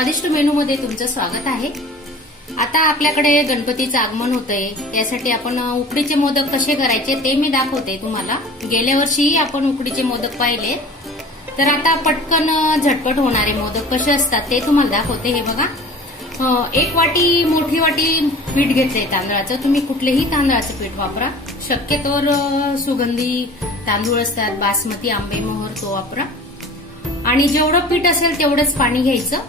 स्वादिष्ट मेनू मध्ये तुमचं स्वागत आहे। आता आपल्याकडे गणपतीचं आगमन होतंय, त्यासाठी आपण उकडीचे मोदक कसे करायचे ते मी दाखवते तुम्हाला। गेल्या वर्षी आपण उकडीचे मोदक पाहिले, तर आता पटकन झटपट होणारे मोदक कसे असतात ते तुम्हाला दाखवते। हे बघा, एक वाटी मोठी वाटी पीठ घेतलंय तांदळाचं। तुम्ही कुठलेही तांदळाचं पीठ वापरा, शक्यतोवर सुगंधी तांदूळ असतात, बासमती, आंबे मोहर तो वापरा। आणि जेवढं पीठ असेल तेवढंच पाणी घ्यायचं,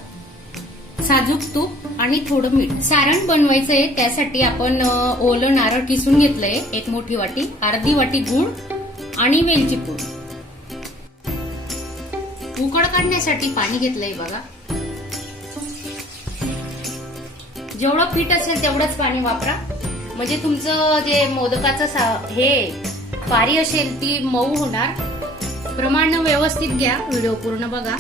साजूक तूप आणि थोडं मीठ। सारण बनवायचंय त्यासाठी आपण ओलं नारळ किसून घेतलंय एक मोठी वाटी, अर्धी वाटी गूळ आणि वेलची पूड। उकड काढण्यासाठी पाणी घेतलंय बघा। जेवढं पीठ असेल तेवढंच पाणी वापरा, म्हणजे तुमचं जे मोदकाचं हे पारी असेल ती मऊ होणार। प्रमाण व्यवस्थित घ्या, व्हिडिओ पूर्ण बघा।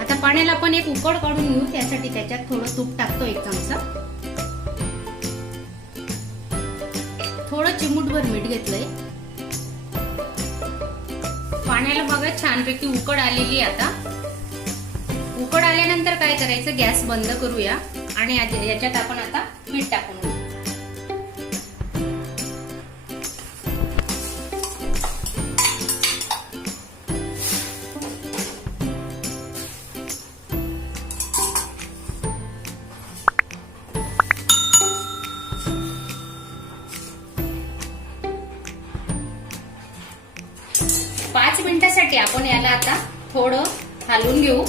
आता पाण्याला पण एक उकड काढून घेऊ, त्यासाठी त्याच्यात थोडं तूप टाकतो, एक चमचा। थोडं चिमूटभर मीठ घेतलंय। पाण्याला बघा छानपैकी उकड आलेली। आता उकड आल्यानंतर काय करायचं, गॅस बंद करूया आणि याच्यात आपण आता पीठ टाकून घेऊ। 5 मिनिटांसाठी आपण याला आता थोडं हलवून घेऊ।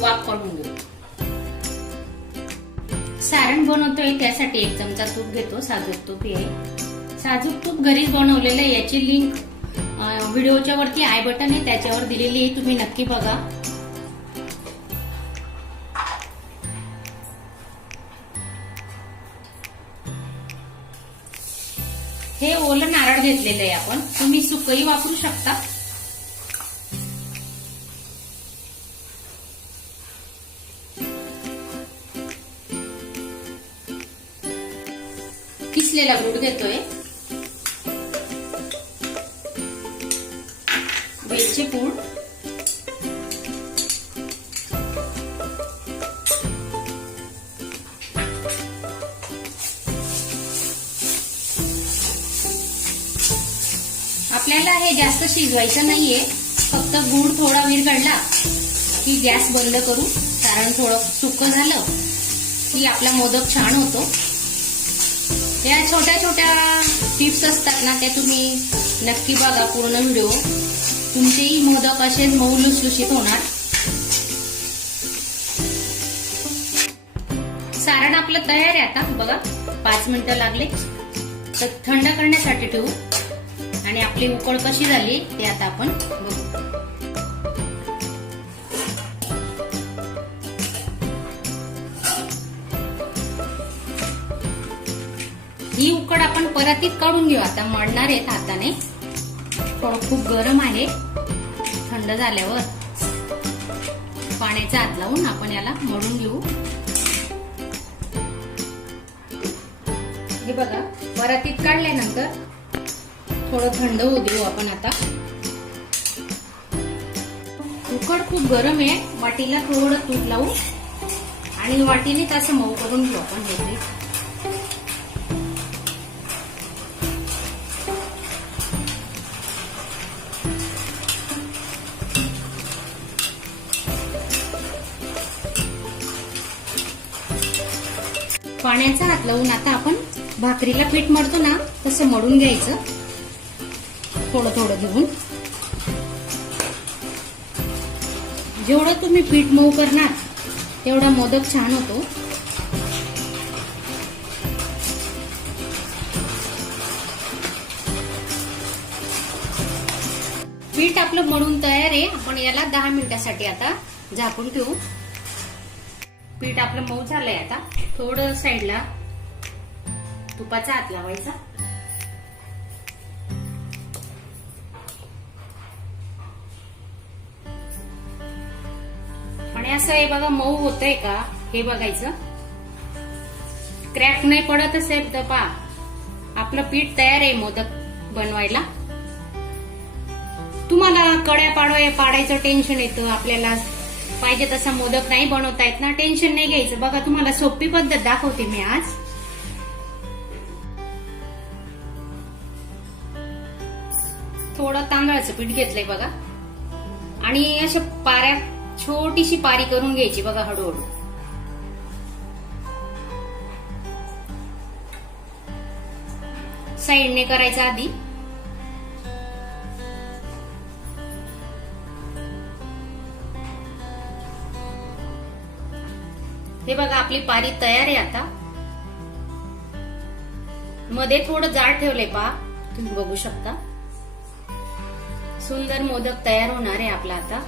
वाफ काढून घेऊ। सारण बनवतोय त्यासाठी एक चमचा तूप घेतो, साजूक तूप आहे। साजूक तूप घरीच बनवलेलं आहे, याची लिंक व्हिडिओच्या वरती आय बटन आहे त्याच्यावर दिलेली आहे, तुम्ही नक्की बघा। हे ओलं नारळ घेतलेलं आहे आपण, तुम्ही सुकही वापरू शकता। किसलेला गूळ घेतोय, वेलची पूड, आपल्याला हे जास्त शिजवायचं नाहीये, फक्त गूळ थोडा विरघळला की गॅस बंद करू। कारण थोडं सुकं झालं की आपला मोदक छान होतो। या छोट्या छोट्या टिप्स असतात ना, त्या तुम्ही नक्की बघा पूर्ण व्हिडिओ, तुमचेही मोदक असेच मऊ लुसलुशीत होणार। सारण आपलं तयार आहे। आता बघा 5 मिनिटं लागले, तर थंड करण्यासाठी ठेवू आणि आपली उकळ कशी झाली ते आता आपण बघू। ही उकड आपण परातीत काढून घेऊ। आता मळणार आहेत हाताने, थोडं खूप गरम आहे। थंड झाल्यावर पाण्याचा हात लावून आपण याला मळून घेऊ। हे बघा, परातीत काढल्यानंतर थोडं थंड होऊ देऊ आपण। आता उकड खूप गरम आहे, वाटीला थोडं तूप लावू आणि वाटीने असं मऊ करून घेऊ आपण हे। पाण्याचा हात लावून आता आपण भाकरीला पीठ मळतो ना तसं मळून घ्यायचं, थोडं थोडं घेऊन। जेवढं तुम्ही पीठ मऊ करणार तेवढा मोदक छान होतो। पीठ आपलं मळून तयार आहे, आपण याला 10 मिनिटांसाठी आता झाकून ठेवू। पीठ आपलं मऊ झालंय, आता थोडं साईडला तुपाचा हात लावायचा आणि असं हे बघा मऊ होतंय का हे बघायचं। क्रॅक नाही पडत असेल तर पहा, आपलं पीठ तयार आहे मोदक बनवायला. तुम्हाला कड्या पाडायचं टेन्शन येतं, आपल्याला पाहिजे तसा मोदक नाही बनवता येत ना, टेन्शन नाही घ्यायचं. बघा तुम्हाला सोपी पद्धत दाखवते मी आज. थोडं तांदळाचं पीठ घेतलंय बघा, आणि अशा पाऱ्या छोटीशी पारी करून घ्यायची बघा, हळूहळू. साईडने करायचं आधी. हे बघा आपली पारी तयार आहे. आता मध्ये थोडं जाड ठेवलंय पहा, तुम्ही बघू शकता. सुंदर मोदक तयार होणार आहे आपला आता.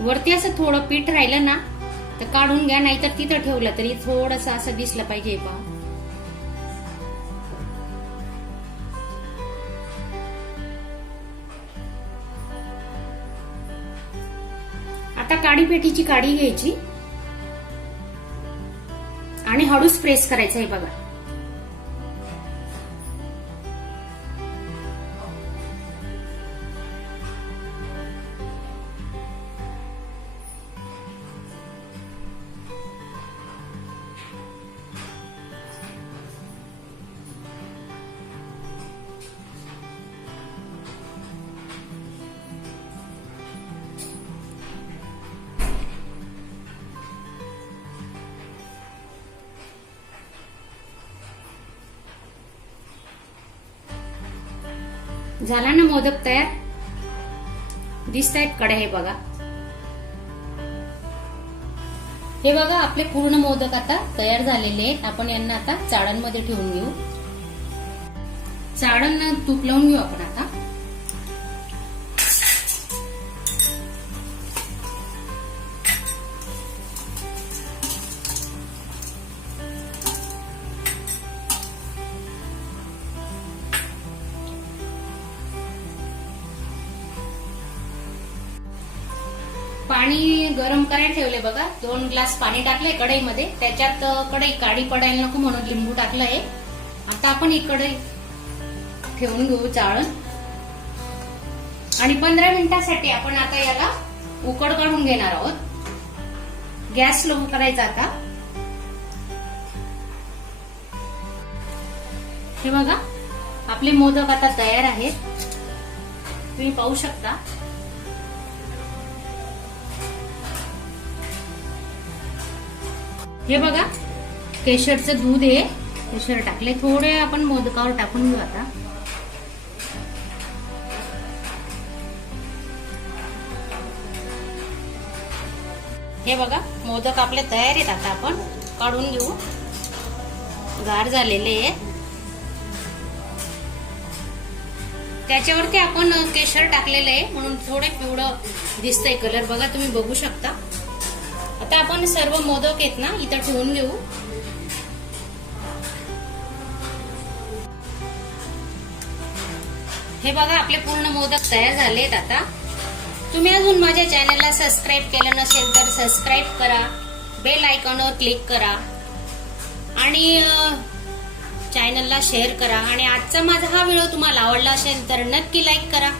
वरती असं थोडं पीठ राहिलं ना तर काढून घ्या, नाहीतर तिथं ठेवलं तरी थोडंसं असं दिसलं पाहिजे पहा. आता काडी पेटीची काडी घ्यायची आणि हळूच प्रेस करायचं आहे बघा. झाला ना मोदक तयार. दिसतायत कड्या, हे बघा. हे बघा आपले पूर्ण मोदक आता तयार झालेले आहेत. आपण यांना आता चाळणमध्ये ठेवून घेऊ. चाळण तूप लावून घेऊ आपण आता. पाणी गरम करायला ठेवले बघा. 2 ग्लास पाणी टाकले कढईमध्ये. त्याच्यात कढई काळी पडायला नको म्हणून लिंबू टाकलंय. आता आपण ही कढई ठेवून घेऊ चाळण, आणि 15 मिनिटांसाठी आपण आता याला उकड काढून घेणार आहोत. गॅस स्लो करायचा आता. हे बघा आपले मोदक आता तयार आहेत, तुम्ही पाहू शकता. हे बघा केशरचं दूध आहे, केशर टाकले. थोडे आपण मोदकावर टाकून घेऊ आता. हे बघा मोदक आपले तयार आहेत. आता आपण काढून घेऊ. गार झालेले आहे. त्याच्यावरती आपण केशर टाकलेलं आहे म्हणून थोडे पिवळं दिसतंय कलर, बघा तुम्ही बघू शकता. आता आपण सर्व मोदक आहेत ना इथं ठेवून घेऊ. हे बघा आपले पूर्ण मोदक तयार झालेत. आता तुम्ही अजून माझ्या चॅनलला सबस्क्राईब केलं नसेल तर सबस्क्राईब करा, बेल आयकॉनवर क्लिक करा आणि चॅनलला शेअर करा. आणि आजचा माझा हा व्हिडिओ तुम्हाला आवडला असेल तर नक्की लाईक करा.